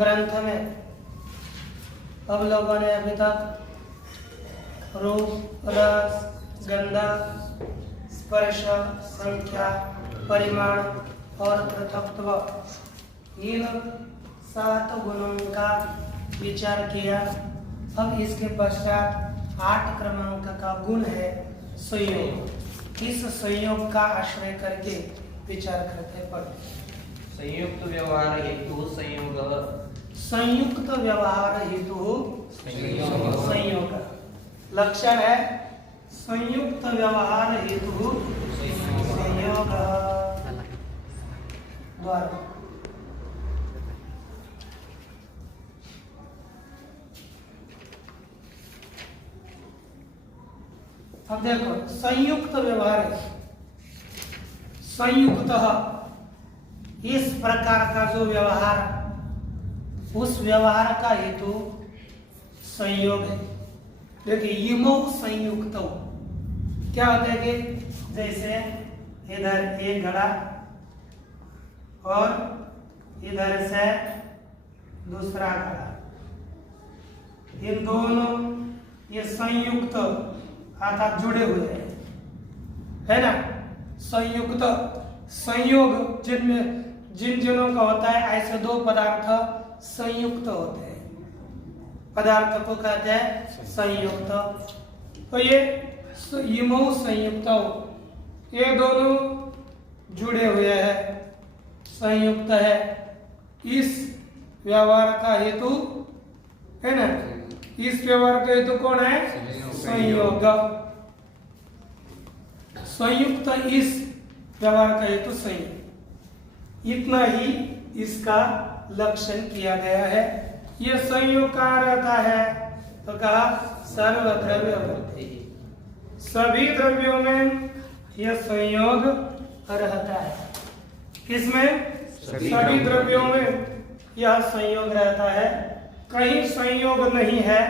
ग्रंथ में अब लोगों ने अभी तक रूप, रस, गंध, स्पर्श, संख्या, परिमाण और पृथक्त्व इन 7 गुणों का विचार किया। अब इसके पश्चात 8 क्रमांक का गुण है संयोग। इस संयोग का आश्रय करके विचार करते पढ़ते। संयुक्त व्यवहार हेतु संयोग। संयुक्त व्यवहार हेतु संयोग। लक्षण है संयुक्त व्यवहार हेतु संयोग द्वारा। अब देखो संयुक्त व्यवहार है। संयुक्त इस प्रकार का जो व्यवहार, उस व्यवहार का हेतु संयोग है। देखिए इमो संयुक्त क्या होता है कि जैसे इधर एक घड़ा और इधर से दूसरा घड़ा, इन दोनों ये संयुक्त अर्थात जुड़े हुए हैं, है ना। संयुक्त संयोग जिन जिनों का होता है, ऐसे 2 पदार्थ संयुक्त होते हैं, पदार्थ को कहते हैं संयुक्त। तो ये इमो संयुक्त, ये दोनों जुड़े हुए हैं, संयुक्त है। इस व्यवहार का हेतु है ना, इस व्यवहार का हेतु कौन है? संयोग। संयुक्त इस व्यवहार का हेतु संयोग। इतना ही इसका लक्षण किया गया है। यह संयोग कहाँ रहता है? तो कहा सर्वद्रव्य, सभी द्रव्यों में यह संयोग रहता है। किसमें? सभी द्रव्यों में यह संयोग रहता है। कहीं संयोग नहीं है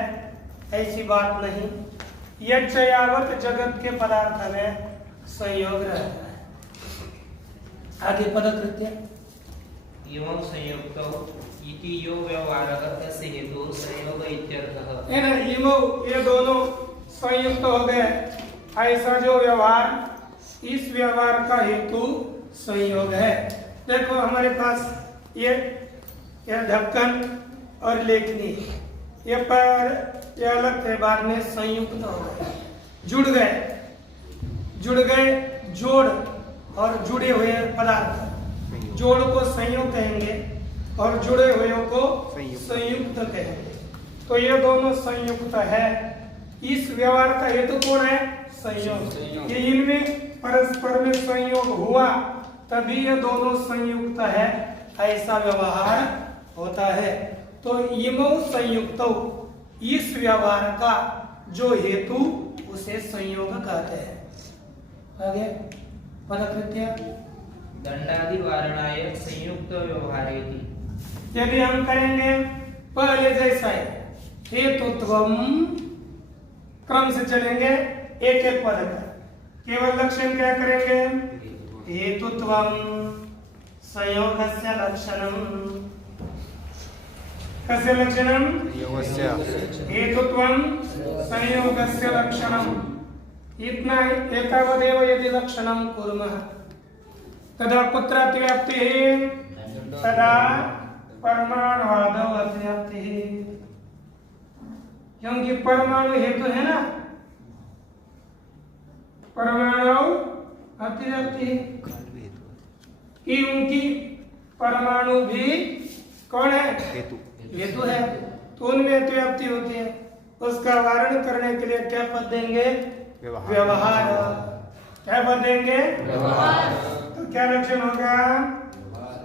ऐसी बात नहीं। यच्चयावत जगत के पदार्थ में संयोग रहता है। आगे पदकृत्य एवं संयुक्तौ इति यो व्यवहारः तस्य हेतु संयोग इत्यर्थः। है ना, ये दोनों संयुक्त हो गए, ऐसा जो व्यवहार, इस व्यवहार का हेतु संयोग है। देखो हमारे पास ये ढक्कन और लेखनी, ये पर ये अलग थे, बाद में संयुक्त हो गए, जुड़ गए जोड़ और जुड़े हुए पदार्थ। जोड़ को संयोग कहेंगे और जुड़े हुए को संयुक्त कहेंगे। तो ये दोनों संयुक्त है। इस व्यवहार का हेतु कौन है? संयोग। ये इनमें परस्पर में संयोग हुआ तभी ये दोनों संयुक्त है, ऐसा व्यवहार होता है। तो इमो संयुक्त, इस व्यवहार का जो हेतु उसे संयोग कहते हैं। आगे पदकृत्य दंडादि वारणाय संयुक्त व्यवहारेति। यदि हम करेंगे पहले जैसा है, हेतुत्वम, क्रम से चलेंगे एक एक पद का। केवल लक्षण क्या करेंगे? हेतुत्वम संयोगस्य लक्षणम। कस्य लक्षणम? हेतुत्वम संयोगस्य लक्षणम। इतना एतावदेव यदि लक्षणं कुर्मः तदा कुत्रापि व्याप्तिः? तदा परमाणुवादो अतिव्याप्तिः। क्योंकि परमाणु हेतु है ना, परमाणु अतिव्याप्ति, क्योंकि परमाणु भी कौन है? हेतु है। तो उनमें अतिव्याप्ति होती है। उसका वारण करने के लिए क्या पद देंगे? व्यवहार। क्या पद देंगे? व्यवहार। तो क्या लक्षण होगा?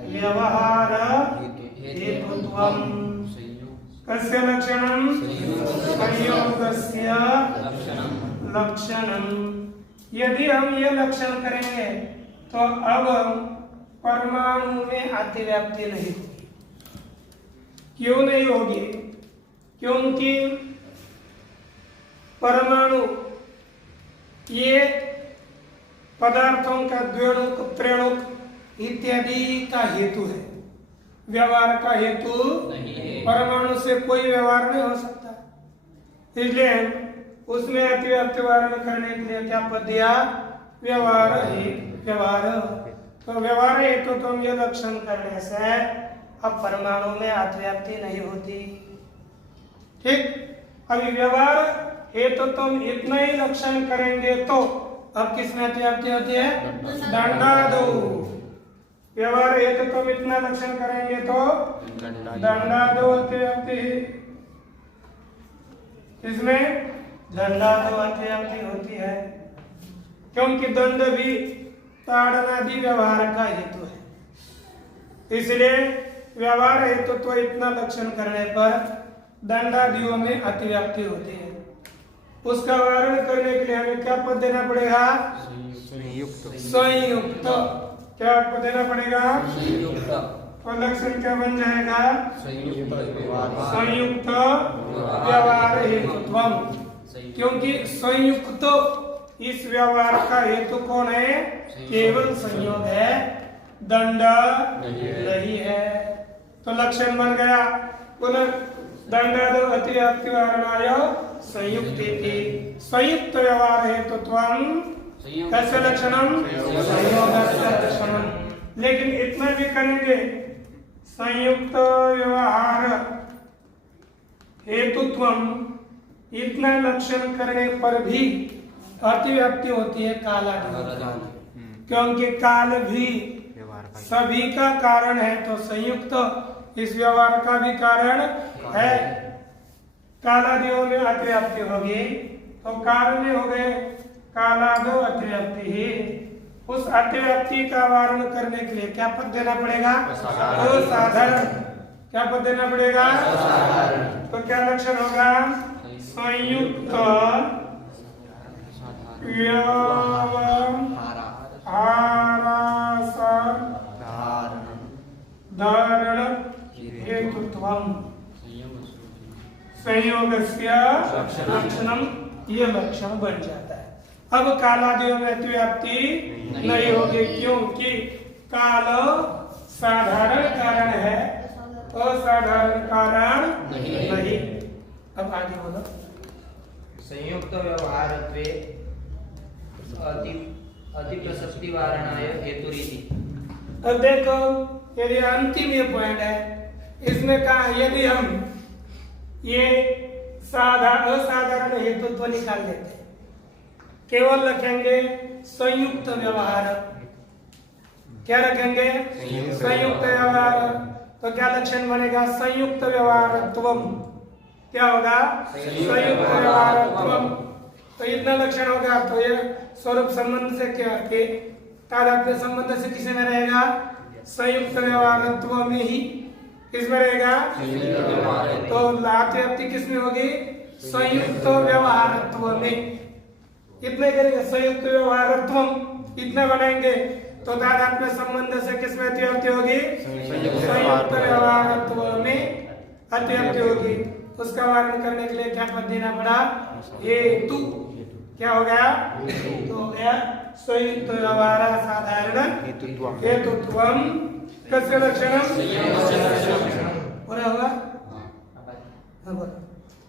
व्यवहार हेतुत्वम। कस्य लक्षणम? संयोगस्य लक्षणम। यदि हम ये लक्षण करेंगे तो अब परमाणु में अतिव्याप्ति नहीं होगी। क्यों नहीं होगी? क्योंकि परमाणु ये पदार्थों का द्विणुक, त्रिणुक इत्यादि का हेतु है। व्यवहार का हेतु परमाणु से कोई व्यवहार नहीं हो सकता। इसलिए उसमें अतिव्याप्ति वारण करने के लिए क्या पद दिया? व्यवहार ही व्यवहार। तो व्यवहार हेतु तुम ये लक्षण करने से अब परमाणु में अतिव्याप्ति नहीं होती। ठीक, अभी व्यवहार हेतु तुम इतना ही लक्षण करेंगे तो अब किसमें अतिव्याप्ति होती है? दंडादो। व्यवहार हेतु तुम इतना लक्षण करेंगे तो दंडादो अतिव्याप्ति। इसमें दंडादो अतिव्याप्ति होती है क्योंकि दंड भी ताड़नादि व्यवहार का हेतु है। इसलिए व्यवहार हेतु तो इतना लक्षण करने पर दंडादियों में अतिव्याप्ति होती है। उसका वारण करने के लिए हमें क्या पद देना पड़ेगा? संयुक्त। क्या पद देना पड़ेगा? तो लक्षण क्या बन जाएगा? संयुक्त व्यवहार हेतुत्वम। क्योंकि संयुक्त इस व्यवहार का हेतु कौन है? केवल संयोग है, दंड नहीं है। तो लक्षण बन गया। पुनः दंडादो अतिव्याप्ति वारणाय संयुक्तेति। संयुक्त व्यवहार हेतुत्वम कस्य लक्षणम? संयोगस्य लक्षणम। लेकिन इतना भी करेंगे, संयुक्त व्यवहार हेतुत्वम इतना लक्षण करने पर भी अतिव्याप्ति होती है कालादि। क्योंकि काल भी सभी का कारण है, तो संयुक्त इस व्यवहार का भी कारण है। कालादियों में अतिव्याप्ति होगी तो काल में हो गए कालादो अतिव्याप्ति ही। उस अतिव्याप्ति का वारण करने के लिए क्या पद देना पड़ेगा? असाधारण। क्या पद देना पड़ेगा? तो क्या लक्षण होगा? संयुक्त धारण हेतुत्वम संयोगस्य लक्षणम। ये लक्षण बन जाता है। अब कालादियों में अतिव्याप्ति नहीं होगी क्योंकि काल साधारण कारण है, असाधारण कारण नहीं। अब आगे बोलो। संयुक्त व्यवहारत्वे अति प्रशस्ति वारणाय हेतुरीति। अब देखो, यदि अंतिम ये पॉइंट है, इसमें कहा यदि हम ये असाधारण हेतुत्व निकाल लेते हैं, केवल रखेंगे संयुक्त व्यवहार। क्या रखेंगे? संयुक्त व्यवहार। तो क्या लक्षण बनेगा? संयुक्त व्यवहारत्वम। क्या होगा? संयुक्त व्यवहारत्वम। तो इतना लक्षण होगा तो ये स्वरूप संबंध से क्या के तादात्म्य संबंध से किसे में रहेगा? संयुक्त व्यवहारत्व में ही किसमें रहेगा? तो अतिव्याप्ति किसमें होगी? संयुक्त व्यवहारत्व में। इतने करेंगे संयुक्त व्यवहारत्व, इतना बनाएंगे तो तादात्म्य संबंध से किसमें अतिव्याप्ति होगी? संयुक्त व्यवहारत्व में अतिव्याप्ति होगी। उसका वारण करने के लिए क्या पद देना पड़ा? हेतु। क्या हो गया? तो हो गया संयुक्त व्यवहार साधारण हेतुत्वम कस्य लक्षणम? पूरा होगा?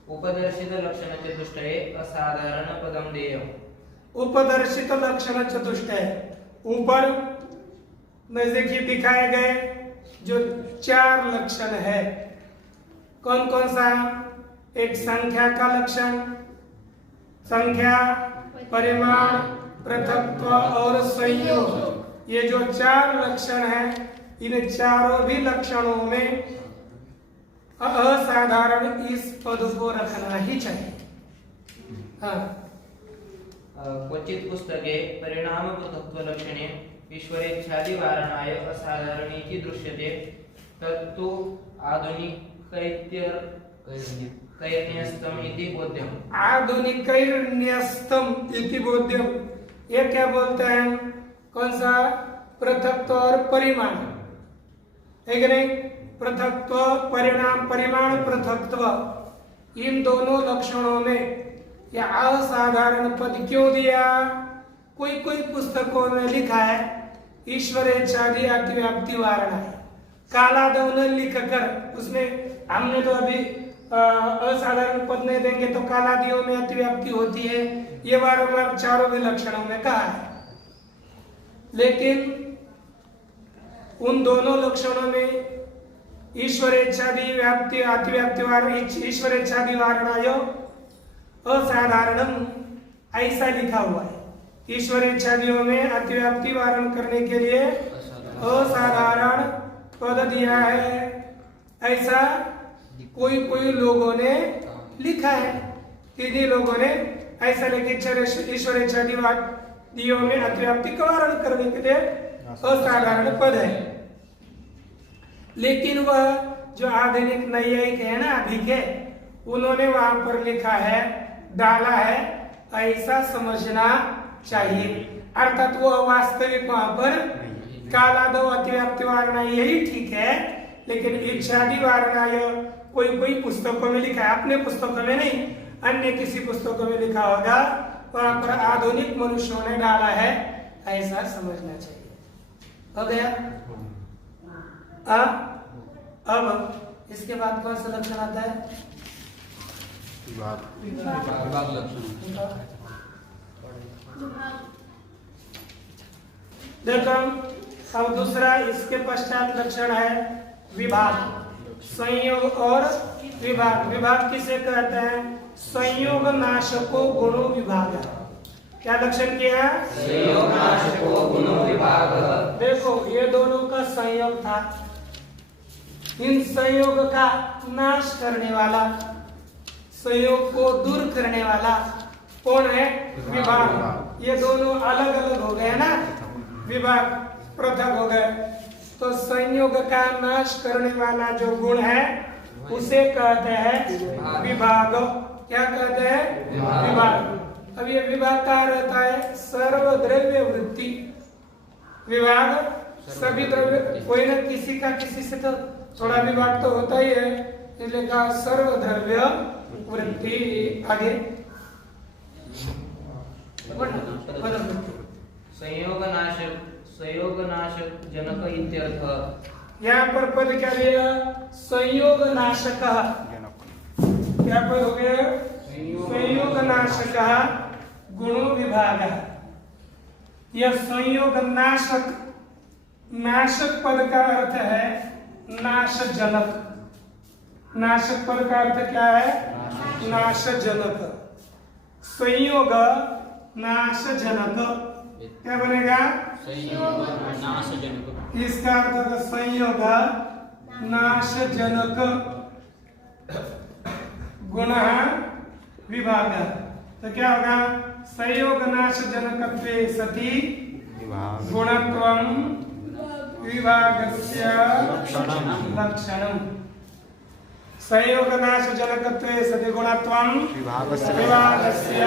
उपदर्शित लक्षण चतुष्टये असाधारण पदम देयम्। उपदर्शित लक्षण चतुष्टय, ऊपर नजदीकी दिखाए गए जो 4 लक्षण है, कौन कौन सा? एक संख्या का लक्षण, संख्या, परिमाण, पृथक्त्व और संयोग। ये जो 4 लक्षण है, इन चारों भी लक्षणों में असाधारण इस पद को रखना ही चाहिए। हाँ। क्वचित पुस्तके परिणाम पृथक्त्व लक्षणे ईश्वरेच्छादि वारणाय असाधारणीति दृश्यते तत्तु आधुनिकैर्न्यस्तम इति बोध्यम्। आधुनिकैर्न्यस्तम इति बोध्यम्। ये क्या बोलते हैं? कौन सा? पृथक्त्व और परिमाण, है कि नहीं? पृथक्त्व, परिणाम, परिमाण, पृथक्त्व, इन दोनों लक्षणों में यह असाधारण पद क्यों दिया? कोई कोई पुस्तकों में लिखा है ईश्वरेच्छादि अतिव्याप्ति वारणा है, कालादव न लिख कर उसमें हमने तो अभी असाधारण पद नहीं देंगे तो कालादियों में अतिव्याप्ति होती है, ये बारंबार चारों विलक्षणों में कहा है। लेकिन उन दोनों लक्षणों में ईश्वरेच्छादि व्याप्ति अतिव्याप्ति वारण ईश्वरेच्छादि वारणाय असाधारणम ऐसा लिखा हुआ है। ईश्वरेच्छादियों में अतिव्याप्ति वारण करने के लिए असाधारण पद दिया है, ऐसा कोई कोई लोगों ने लिखा है। किन्हीं लोगों ने ऐसा लिखा ईश्वरेच्छादियों में अतिव्याप्ति का वारण करने के लिए असाधारण पद है। लेकिन वह जो आधुनिक नैयायिक है ना अभी के, उन्होंने वहां पर लिखा है, डाला है, ऐसा समझना चाहिए। अर्थात वो वास्तविक वहां पर कालादव अतिव्याप्ति वारणा यही ठीक है, लेकिन इच्छादि वारणा कोई कोई पुस्तकों में लिखा है, अपने पुस्तकों में नहीं, अन्य किसी पुस्तकों में लिखा होगा, वहां पर आधुनिक मनुष्यों ने डाला है, ऐसा समझना चाहिए। हो गया? अब इसके बाद कौन सा लक्षण आता है? विभाग लक्षण। देखो अब दूसरा इसके पश्चात लक्षण है विभाग, संयोग और विभाग। विभाग किसे कहते हैं? संयोग नाशको गुणो विभाग। क्या लक्षण किया? संयोग नाशको गुणो विभाग। देखो ये दोनों का संयोग था, इन संयोग का नाश करने वाला, संयोग को दूर करने वाला कौन है? विभाग। ये दोनों अलग अलग हो गए ना, विभाग पृथक हो गए, तो संयोग का नाश करने वाला जो गुण है उसे कहते हैं विभाग। क्या कहते हैं? विभाग। अब ये विभाग क्या रहता है? सर्वद्रव्य वृत्ति। विभाग सभी द्रव्य, कोई ना किसी का किसी से तो थोड़ा विभाग तो होता ही है, इसलिए कहा सर्वद्रव्य वृत्ति। आगे संयोग नाश जनक इत्यर्थ। यहाँ पर पद क्या दिया? संयोग नाशक। क्या पद हो गया? संयोग नाशक गुणो विभाग। यह संयोग नाशक, नाशक पद का अर्थ है नाशजनक। नाशक पद का अर्थ क्या है? नाशजनक। संयोग नाशजनक क्या बनेगा? इसका अर्थ है संयोग नाशजनक गुण विभाग। तो क्या होगा? संयोग नाशजनकत्वे सति गुणत्वं विभागस्य लक्षणम्। संयोग नाशजनकत्वे सति गुणत्वं विभागस्य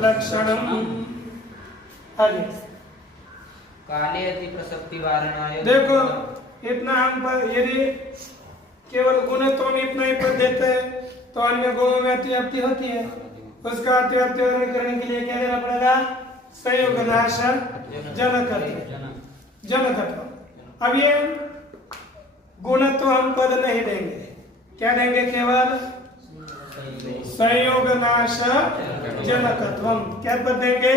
लक्षणम्। आगे काले अति प्रसक्ति वारणाय। देखो इतना हम पर यदि केवल गुणत्व में इतना ही पद देते हैं तो अन्य गुणों में अतिव्याप्ति होती है, उसका अतिव्याप्ति वर्णन करने के लिए क्या देना पड़ेगा? संयोग नाश जनकत्व। अब ये गुणत्व हम पद नहीं देंगे, क्या देंगे? केवल संयोग नाश जनकत्वम। क्या पद देंगे?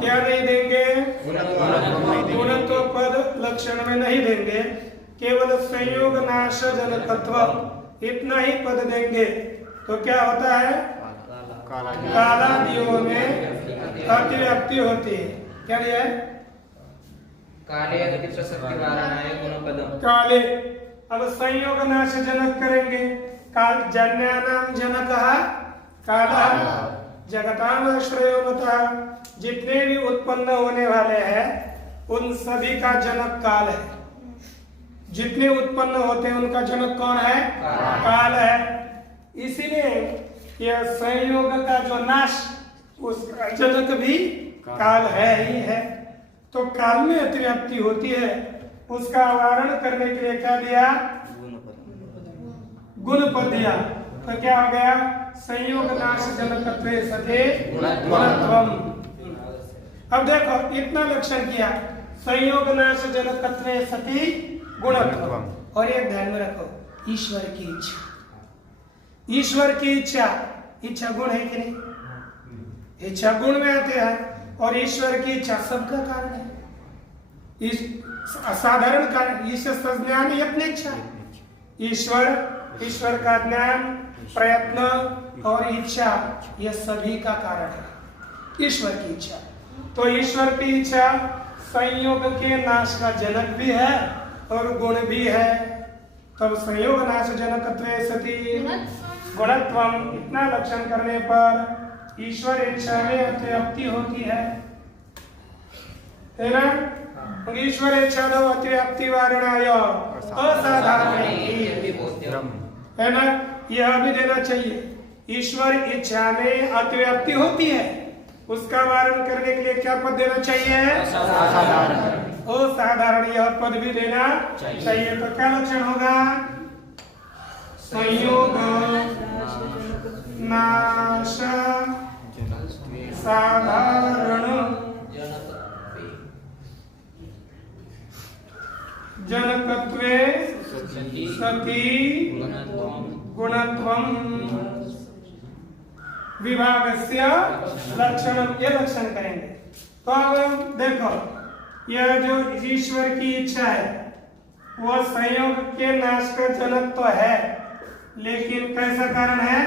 क्या नहीं देंगे? गुणत्व पद लक्षण में नहीं देंगे, केवल संयोग नाश जनकत्व इतना ही पद देंगे। तो क्या होता है? कालादियों में अतिव्याप्ति होती है। क्या दिया है? काले अति प्रसक्ति वारणाय गुणपदम। काले अब संयोग नाश जनक करेंगे। काल जन्यानाम जनकः कालः जगतां श्रेयो मतः। जितने भी उत्पन्न होने वाले हैं उन सभी का जनक काल है। जितने उत्पन्न होते हैं उनका जनक कौन है? काल है। इसीलिए यह संयोग का जो नाश उसका जनक भी काल है ही है। तो काल में अतिव्याप्ति होती है, उसका वारण करने के लिए क्या दिया? गुण पद दिया। तो क्या हो गया? संयोग नाश जनकत्वे सते गुणत्वम। अब देखो इतना लक्षण किया, संयोग नाश जनकत्वे सति गुणत्व। और एक ध्यान में रखो, ईश्वर की इच्छा, ईश्वर की इच्छा, इच्छा गुण है कि नहीं? इच्छा गुण में आते हैं, और ईश्वर की इच्छा सबका कारण है, असाधारण कारण। ईश्वर ज्ञान यत्न इच्छा, ईश्वर का ज्ञान, प्रयत्न और इच्छा, यह सभी का कारण है ईश्वर की इच्छा। तो ईश्वर की इच्छा संयोग के नाश का जनक भी है और गुण भी है। तब संयोग नाश जनकत्वे सति गुणत्वम, इतना लक्षण करने पर ईश्वर इच्छा में अतिव्याप्ति होती है ना? ईश्वर इच्छा अतिव्याप्ति वारणाय असाधारण है ना, यह भी देना चाहिए। ईश्वर इच्छा में अतिव्याप्ति होती है, उसका वारण करने के लिए क्या पद देना चाहिए? असाधारण, यह पद भी देना चाहिए। तो क्या लक्षण होगा? संयोग नाश साधारण जनकत्वे सति गुणत्वम विभागस्य लक्षणम, ये लक्षण करेंगे। तो अब देखो, यह जो ईश्वर की इच्छा है वह संयोग के नाश का जनक तो है, लेकिन कैसा कारण है?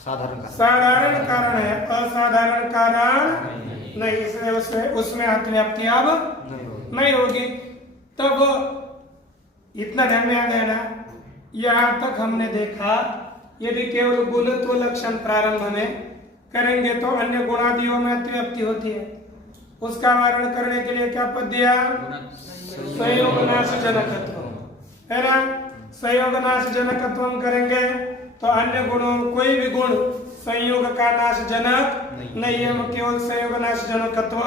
साधारण कारण है, असाधारण कारण नहीं, इसलिए उसमें अतिव्याप्ति अब नहीं होगी। तब इतना ध्यान में आ गया ना? यहाँ तक हमने देखा, यदि केवल गुणत्व लक्षण प्रारंभ में करेंगे तो अन्य गुणादियों में अतिव्याप्ति होती है, उसका वारण करने के लिए क्या पद दिया? संयोग नाश जनकत्व, है ना? संयोग नाश जनकत्व करेंगे तो अन्य गुणों, कोई भी गुण संयोग का नाश जनक नहीं है, केवल संयोग नाश जनकत्व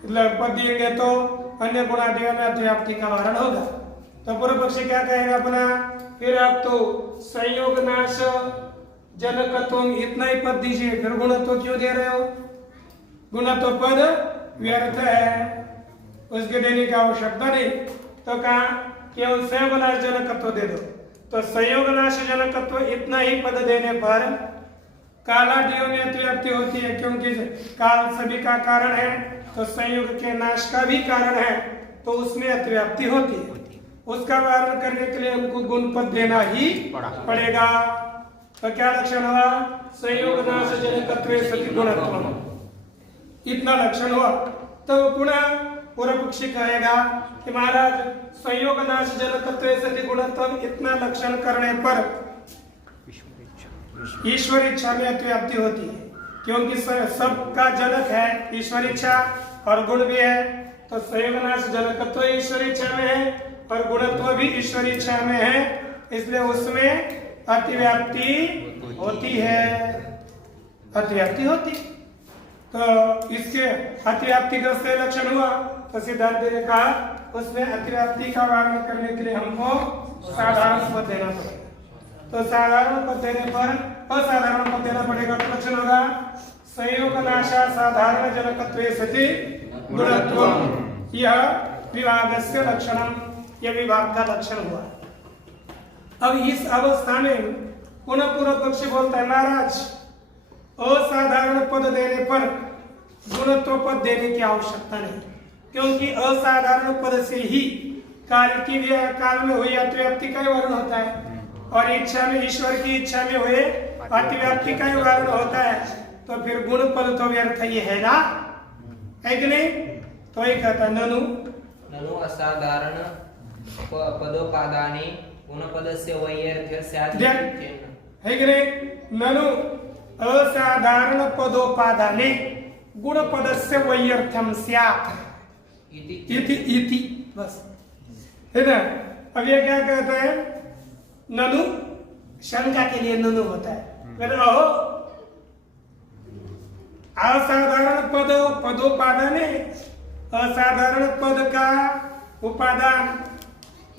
पद दिएंगे तो अन्य गुणादियों में अतिव्याप्ति का वारण होगा। तो पूर्व पक्षी क्या कहेगा अपना? फिर आप तो संयोग नाश जनकत्व इतना ही पद दीजिए, फिर गुणत्व क्यों दे रहे हो? गुणत्व पद व्यर्थ है, उसके देने की आवश्यकता नहीं। तो कहा केवल संयोग नाश जनकत्व दे दो। तो संयोग नाश जनकत्व इतना ही पद देने पर कालादियों में अतिव्याप्ति होती है, क्योंकि काल सभी का कारण है, तो संयोग के नाश का भी कारण है, तो उसमें अतिव्याप्ति होती है। उसका वारण करने के लिए हमको गुण पद देना ही पड़ेगा। तो क्या लक्षण हुआ? संयोग नाश जनकत्वे सति गुणत्वम, इतना लक्षण हुआ। तो पुनः पूर्व पक्षी कहेगा कि महाराज संयोग नाश जनकत्वे सति गुणत्वम, इतना लक्षण करने पर ईश्वर इच्छा में अतिव्याप्ति होती है, क्योंकि सबका जनक है ईश्वर इच्छा और गुण भी है। तो संयोग नाश जनकत्व ईश्वर इच्छा में है और गुणत्व भी ईश्वर इच्छा में है, इसलिए उसमें अतिव्याप्ति होती है, अतिव्याप्ति होती। तो इसके अतिव्याप्ति का से लक्षण हुआ, तो सिद्धांत ने कहा उसमें अतिव्याप्ति का वारण करने के लिए हमको साधारण पद देना पड़ेगा। तो साधारण पद देने पर असाधारण पद देना पड़ेगा, तो लक्षण होगा संयोग नाशा साधारण जनकत्वे सति गुणत्वम, यह विभागस्य लक्षणम, यह विभाग का लक्षण हुआ। अब इस अवस्था में पुनः पूर्व पक्षी बोलता है महाराज असाधारण पद देने पर गुणत्व पद देने की आवश्यकता नहीं, क्योंकि असाधारण पद से ही काल की काल में हुई अतिव्याप्ति का वर्ण होता है, और इच्छा में ईश्वर की इच्छा में हुए अतिव्याप्ति का वर्ण होता है। तो फिर गुण पद तो व्यर्थ ही है ना, है कि नहीं? तो ये कहता है ननु ननु असाधारण पदोपादाने गुणपदस्य वैयर्थ्य स्यात्, है कि नहीं? ननु असाधारण पदोपादाने गुणपदस्य वैयर्थ्यम स्यात् इति, बस, है ना? अब ये क्या कहता है? ननु शंका के लिए ननु होता है, असाधारण पदोपादाने, असाधारण पद का उपादान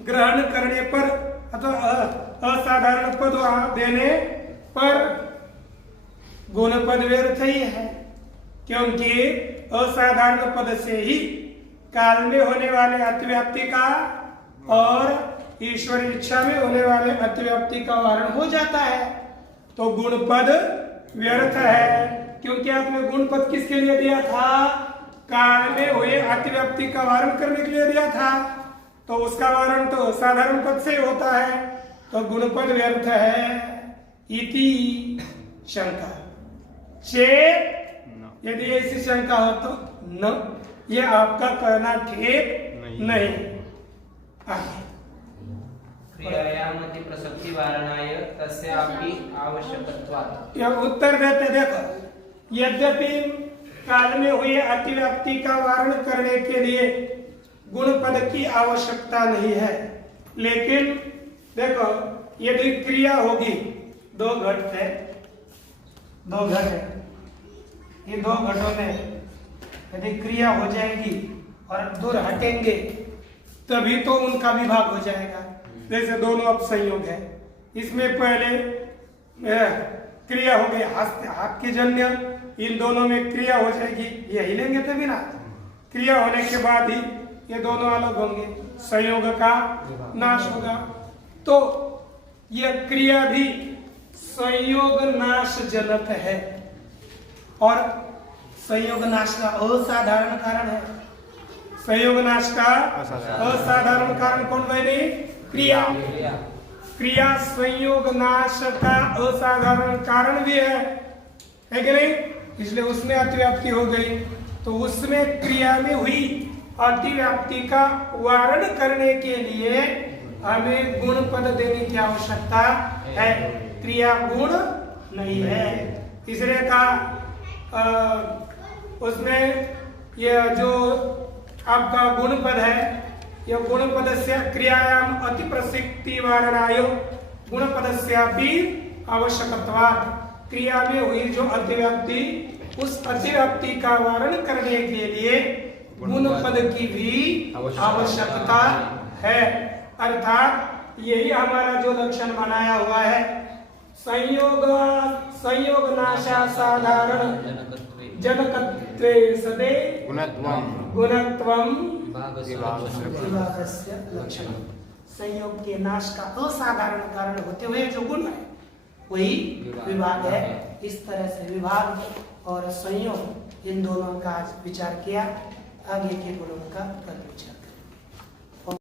ग्रहण करने पर अथवा असाधारण पद देने पर गुण पद व्यर्थ ही है, क्योंकि असाधारण पद से ही काल में होने वाले अतिव्याप्ति का और ईश्वर इच्छा में होने वाले अतिव्याप्ति का वारण हो जाता है। तो गुणपद व्यर्थ है, क्योंकि आपने गुणपद किसके लिए दिया था? काल में हुए अतिव्याप्ति का वारण करने के लिए दिया था, तो उसका वारण तो साधारण पद से होता है, तो गुणपद व्यर्थ है इति शंका। चेत यदि ऐसी शंका हो तो न, ये आपका कहना ठीक नहीं। आगे क्रियायामति प्रसक्ति वारणाय तस्यापि आवश्यकत्वात्। यह उत्तर देते देखो, यद्यपि काल में हुई अतिव्याप्ति का वारण करने के लिए गुणपद की आवश्यकता नहीं है, लेकिन देखो यदि क्रिया होगी, दो घट है, दो घट है, ये दो घटों में यदि क्रिया हो जाएगी और दूर हटेंगे तभी तो उनका विभाग हो जाएगा। जैसे दोनों अब संयोग है, इसमें पहले क्रिया हो गई हाथ की जन्य, इन दोनों में क्रिया हो जाएगी, ये हिलेंगे तभी ना, क्रिया होने के बाद ही ये दोनों अलग होंगे, संयोग का नाश होगा। तो यह क्रिया भी संयोग नाश जनक है, और संयोग नाश का असाधारण कारण है। संयोग नाश का असाधारण कारण कौन बने? क्रिया। क्रिया संयोग नाश का असाधारण कारण भी है कि नहीं? इसलिए उसमें अतिव्याप्ति हो गई, तो उसमें क्रिया में हुई अतिव्याप्ति का वारण करने के लिए हमें गुण पद देने की आवश्यकता है, क्रिया गुण नहीं है। इसलिए कहा उसमें यह जो आपका गुण पद है, यह गुण पद से क्रियायाम अति प्रसिद्धि वारणाय गुण पद से भी आवश्यकत्वात्, क्रिया में हुई जो अतिव्याप्ति, उस अतिव्याप्ति का वारण करने के लिए गुण पद की भी आवश्यकता है। अर्थात यही हमारा जो लक्षण बनाया हुआ है, संयोग नाशा साधारण जनकत्वे सदे गुणत्वम विभागस्य लक्षणम। संयोग के नाश का असाधारण कारण होते हुए जो गुण है वही विभाग है। इस तरह से विभाग और संयोग इन दोनों का आज विचार किया, आगे के गुणों का कल विचार।